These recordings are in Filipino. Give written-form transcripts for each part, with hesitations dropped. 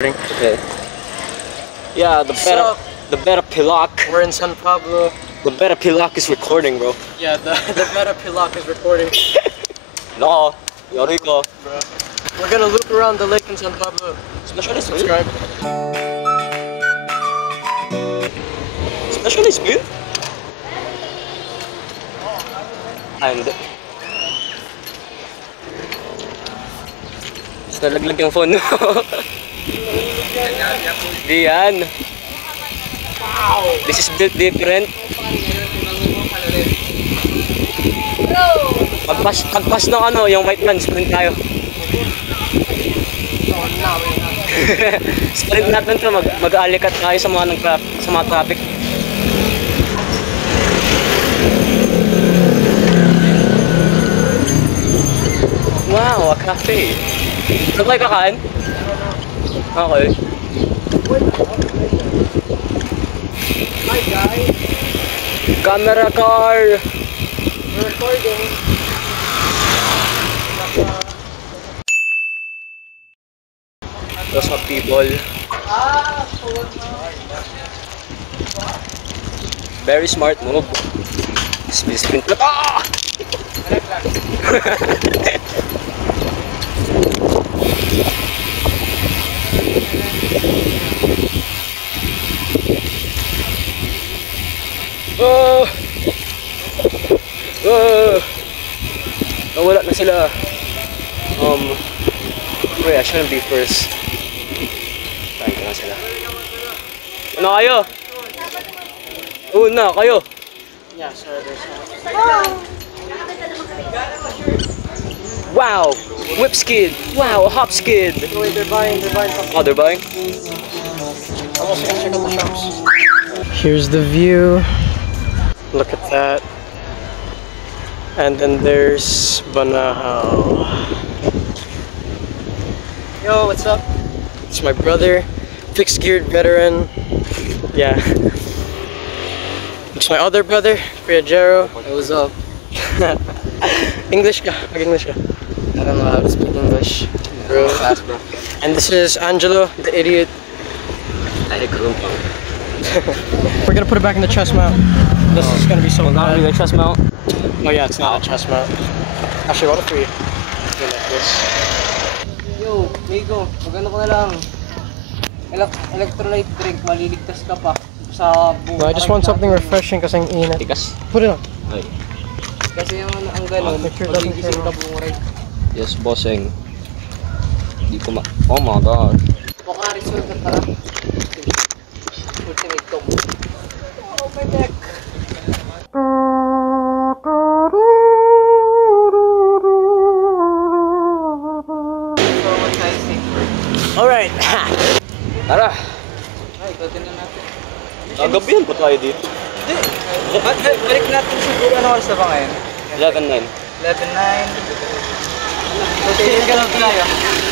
Okay. Yeah, the Beta Pilak. We're in San Pablo. The Beta Pilak is recording, bro. Yeah, the Beta Pilak is recording. No, Yoriko. Bro. We're gonna loop around the lake in San Pablo. Specialist Subscribe. Specialist bill? And nalaglag yung phone mo. Di yan. This is built different. Pagpas ng ano, yung white man, sprint tayo. Sprint natin to, mag-aalikat tayo sa mga traffic. Wow, a cafe. Ano tayo kakain? Okay. Hi guys. Camera car. We're recording. Lots of people. Very smart move. Sprint. Ah! Oh! Oh! Nawala na sila. Wait, I shouldn't be first. Tayo na sila. Ano kayo? Una kayo. Yeah, sir. Wow! Whip skid! Wow, a hop skid! Wait, they're buying something. Oh, they're buying? I'm also gonna check out the shops. Here's the view. Look at that. And then there's Banahaw. Yo, what's up? It's my brother, fixed geared veteran. Yeah. It's my other brother, Priajero. Hey, what's up? English ka? Mag-English ka? I don't know how to speak English. Bro. Fast, bro. And this is Angelo, the idiot. We're gonna put it back in the chest mount. This is gonna be so Not bad. really a chest mount. Oh yeah, it's not a chest mount. Actually, what if we do like this? Yo, Migo, magano ko na lang. Electrolyte drink, maliligtas ka pa sa buong. No, I just want something refreshing kasi ang init. Tikas. Put it on. Ay. Kasi ang ganun, Make sure it doesn't magigising turn ka buong ride. Yes, bossing. Di ko oh my god. Pokari suit na tara. Ultimate combo. Oh, my neck. Alright. Tara! Ay, gagawin na natin. Gagabihan ba tayo dito? Hindi. Balik natin siguro ano oras na ba ngayon? 11:09. 11:09. Tingin ka lang tayo.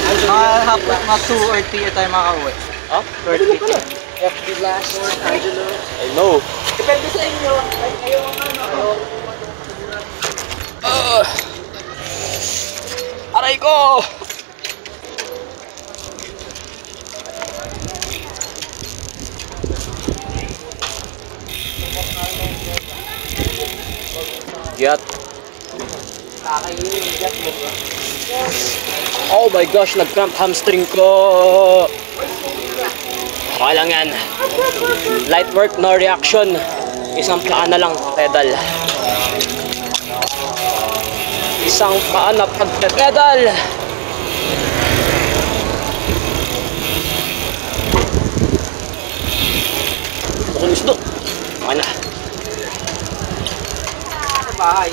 Mga 2 or 3 tayo makauwi. Ha? 30. FB last, Angelo. I know. Depende sa inyo. Kayo ang ano. Aray ko! Yat. Oh my gosh, nag-cramp hamstring ko. Okay lang yan. Light work, no reaction. Isang paa na lang, pedal. Isang paa na pagpe-pedal. Bukong isdo. Okay na. Bahay.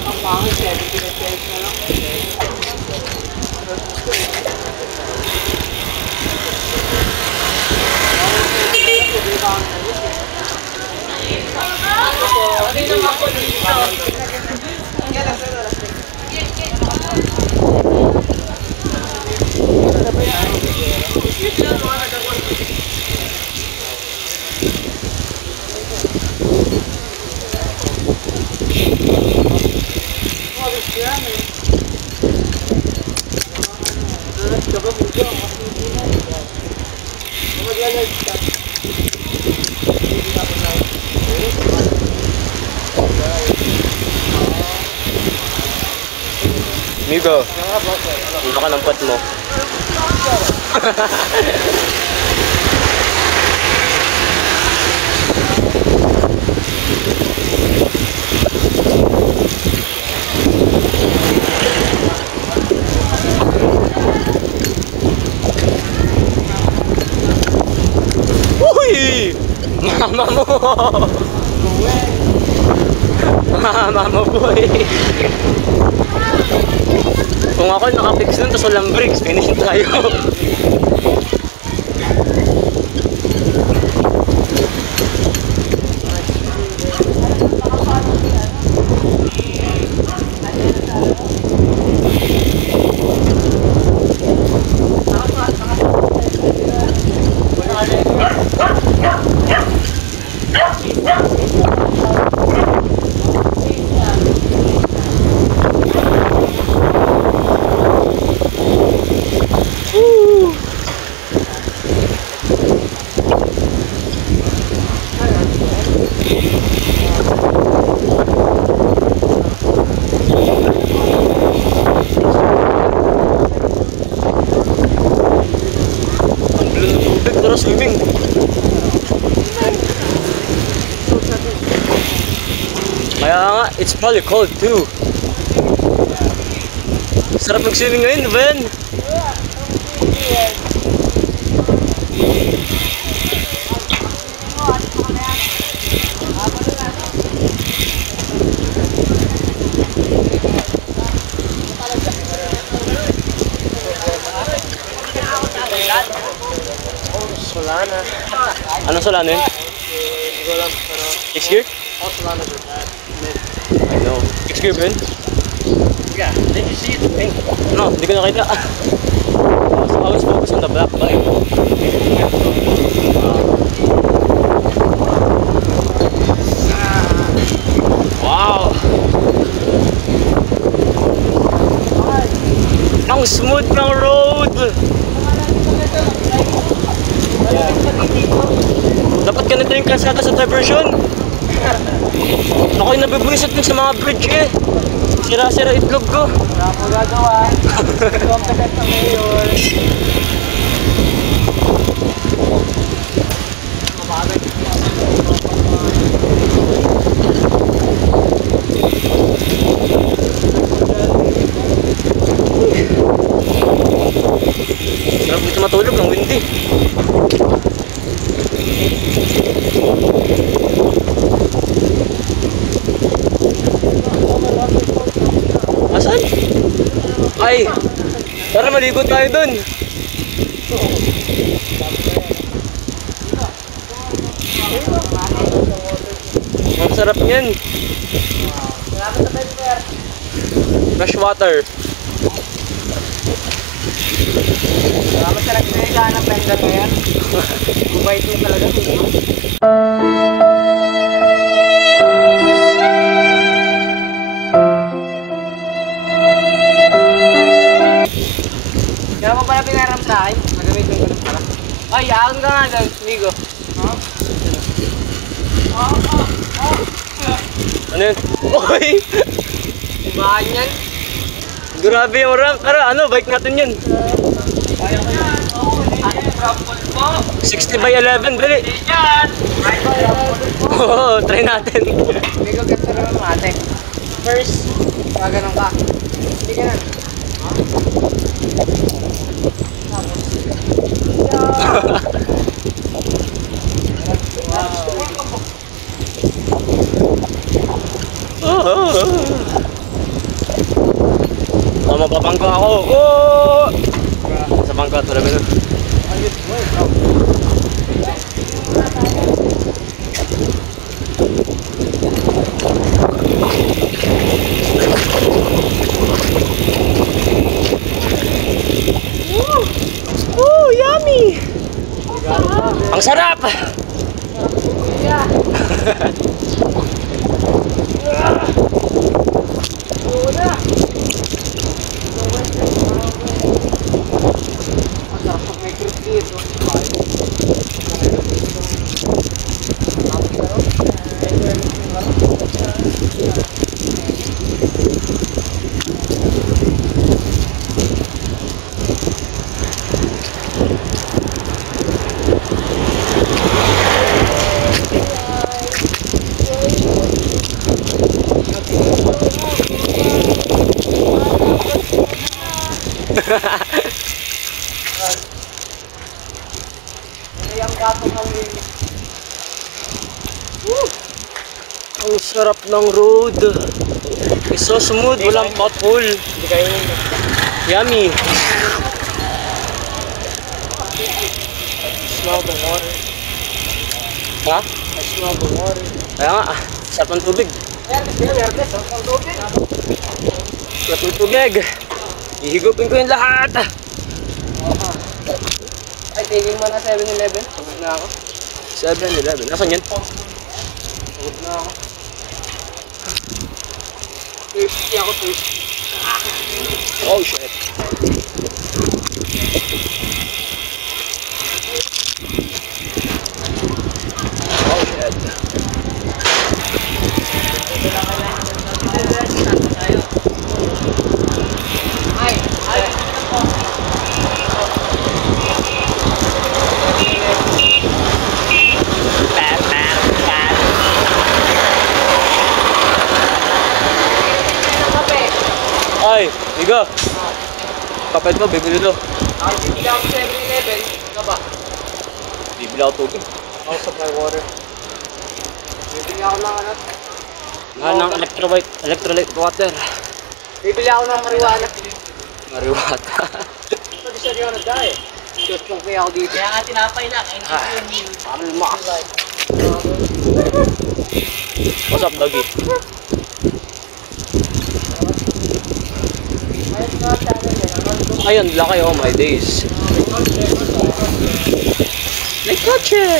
Ang pangit, 70 na lang. Migo, ano ka ng pot mo? Uy! Mama mo! Mama mo, boy! Kung ako nakapix nun, tapos walang bricks, finish na tayo. Swimming. Kaya nga, it's probably cold too. Sarap mag-swimming ngayon, Ben. Solana. Anong Solana yun? Hindi ko alam, pero... 6 gear? Oh, Solana sir. I know. 6 gear ba yun? Yeah, did you see it? Pink. No, hindi ko nakita. I was focused on the black bike. Wow! Ang smooth ng road! Dapat ganito yung kalsada sa diversion. Ako'y nabibuisit din sa mga bridge eh. Sira-sira itlog ko. Wala po gagawa. Competent na mayor. Sarap dito matulog, ang windy. Asan? Ay! Tara, maligo tayo dun. Ang sarap niyan. Fresh water. Salamat sa nagpilihan ng pendant mo yan. Mabait mo talaga. Kaya mo pala pinaram sa akin? Magamitin ko lang pala. Ay, yaon ka nga doon, Migo. Ano yun? Uy! Ibahan yan. Grabe yung rank. Tara, ano, bike natin yun. 60 by 11, bili. Oo, try natin. Migo, ganda naman mga ate. First, gaganon ka. Hindi ka na. Oh, mapapangko ako. Oh! Sa bangko, tulad mo. Yung gato ng linis. Ang sarap ng road. It's so smooth, walang pothole. Hindi kayo yun. Yummy. Smell the water. Ha? I smell the water. Kaya nga, sarap ng tubig. Sarap ng tubig. Ihigupin ko yung lahat. Ay, tingin mo na 7-Eleven. Pagod na ako. 7-Eleven. Nasaan yan? Pagod na ako. Thirsty ako, thirsty. Oh shit. Oh shit. Ay, Iga. Kapit mo, bibili to. Ay, bibili ako 7-Eleven. Ano ba? Bibili ako tubig. I'll supply water. Bibili ako ng ano? Mahal ng electrolyte water. Bibili ako ng marijuana. Mariwata. Pwede siya rin ako na-die. Just kaya ako dito. Kaya nga tinapay lang. Parang max. What's up, doggy? Ayun, laki oh my days. Lechoche!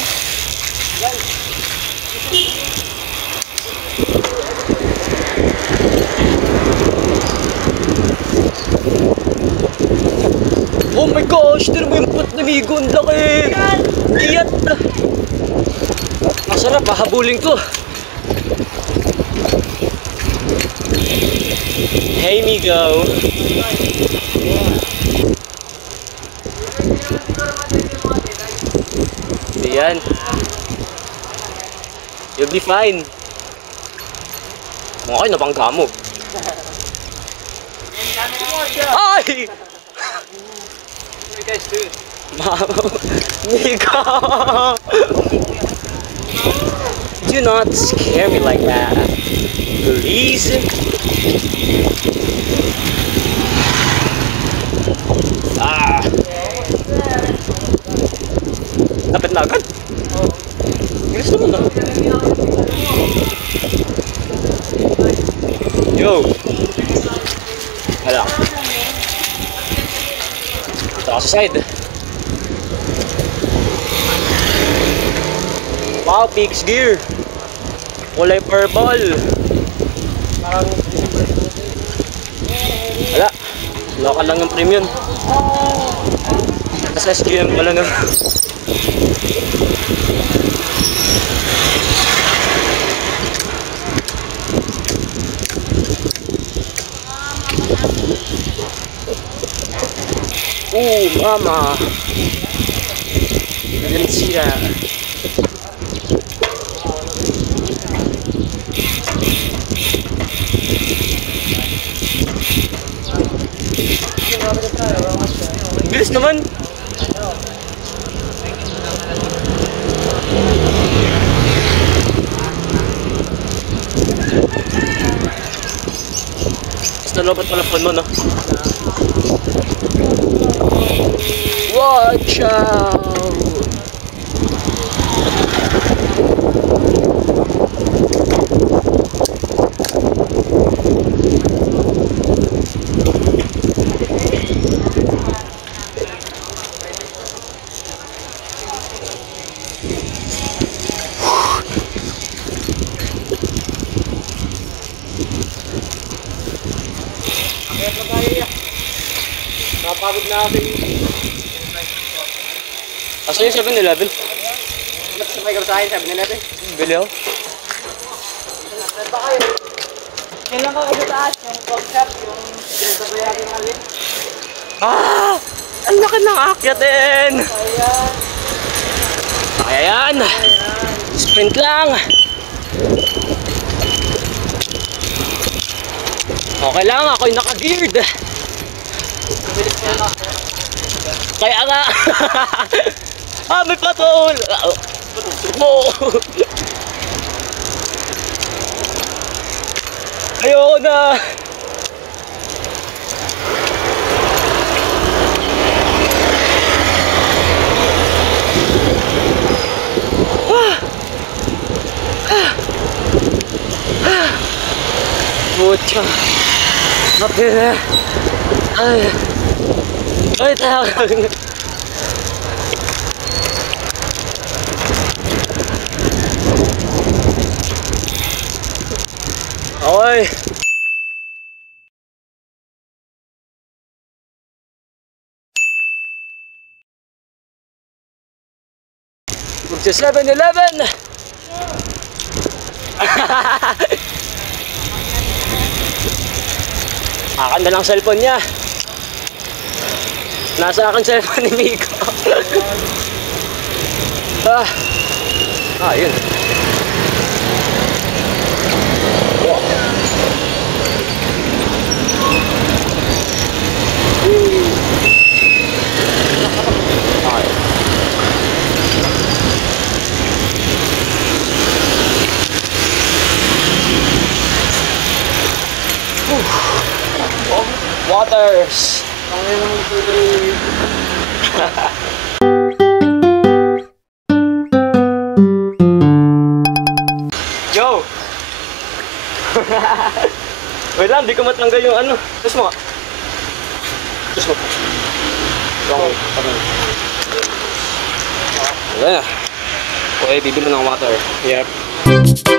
Oh my gosh! Tira mo yung pot na migo. Ang laki! Iyat! Masarap, hahabulin ko. Hey, Migo. Yan. You'll be fine. Mga kayo, nabangga mo. Ay! What you guys doing? Migo! Do not scare me like that. Please. Ah. Dapat na agad. Bilis naman ah. Yo. Hala. Ito ako sa side. Wow, Pig's gear. Kulay purple. Parang Wala. Local lang yung premium. Sa SGM pala na. Mama. I didn't see that. Bilis naman. Basta lobat pala phone mo, no? Watch out! Napagod na ako Asan yung 7-Eleven? Sabay ka sa akin, 7-Eleven. Bili ako. Saan ba kayo? Yan lang ako sa taas, yung concept, yung sabay natin alin. Ah! Ang laki ng akyatin! Ayan. Kaya yan! Sprint lang! Okay lang, ako'y naka-geared! Kaya nga! Ah, may patol! Oo! Ayoko na! Pucha! Napira! Ay! Ay, tayo! Okay! Magsa 7-Eleven! Akan na lang cellphone niya. Nasa akin cellphone ni Miko. Yun. Waters. Yo. Wait lang, di ko matanggal yung ano. Tapos mo. Tapos mo. Ayan na. Okay, bibili ng water. Yep.